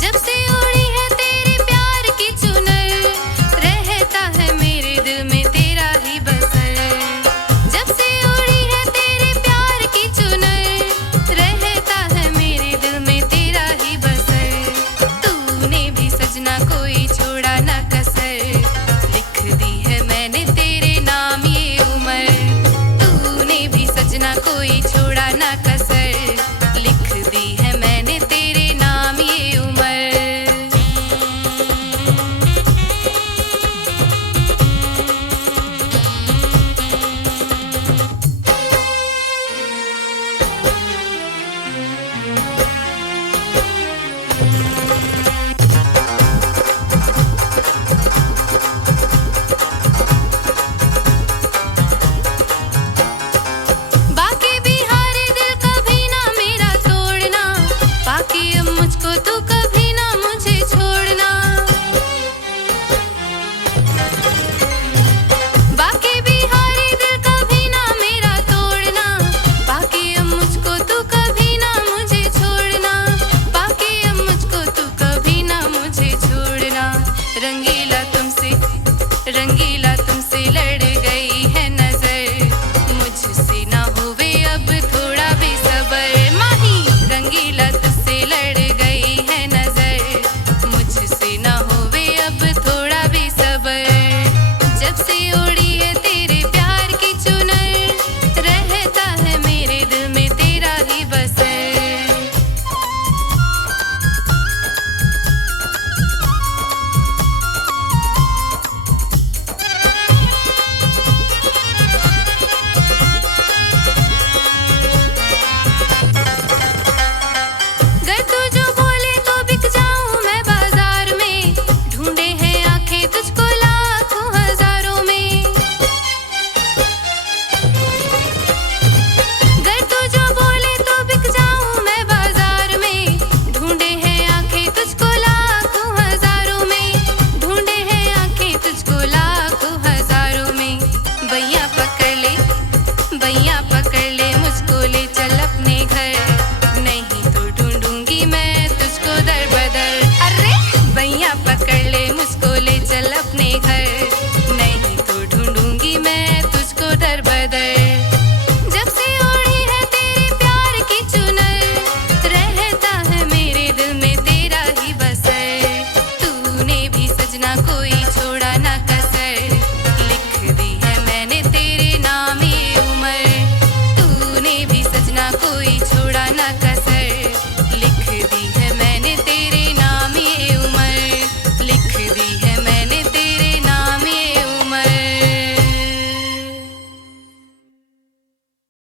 जब से उड़ी है तेरे प्यार की चुनर, रहता है मेरे दिल में तेरा ही बसर। जब से उड़ी है तेरे प्यार की चुनर, रहता है मेरे दिल में तेरा ही बसर। तूने भी सजना कोई छोड़ा ना कसर, लिख दी है मैंने तेरे नाम ये उम्र। तूने भी सजना कोई छोड़ा ना कसर, लिख दी है मैंने तेरे नाम ये उम्र। बाकी बिहारी दिल कभी ना मेरा तोड़ना, बाकी अब मुझको तू कभी ना मुझे छोड़ना। बाकी बिहारी दिल कभी ना मेरा तोड़ना, बाकी अब मुझको तू कभी ना मुझे छोड़ना। बाकी अब मुझको तू कभी ना मुझे छोड़ना। रंगीला तुमसे लड़ गई है नजर, मुझसे ना होवे अब थोड़ा बेसबर। माही रंगीला तुझसे लड़ गई है नजर, मुझसे ना होवे अब थोड़ा बेसबर। जब से उड़ी है तेरे प्यार की चुनर, रहता है मेरे दिल में तेरा ही बसर। गर तू जो बोले तो बिक जाऊं मैं बाजार में, ढूंढे हैं आंखें तुझको लाखों हजारों में। गर तू जो बोले तो बिक जाऊं मैं बाजार में, ढूंढे हैं आंखें तुझको लाखों हजारों में। ढूंढे हैं आंखें तुझको लाखों हजारों में। बैया पकड़ ले मुझको ले चल अपने घर, नहीं तो ढूंढूंगी मैं तुझको दर बदर। अरे बैया पकड़ ले मुझको ले चल अपने घर,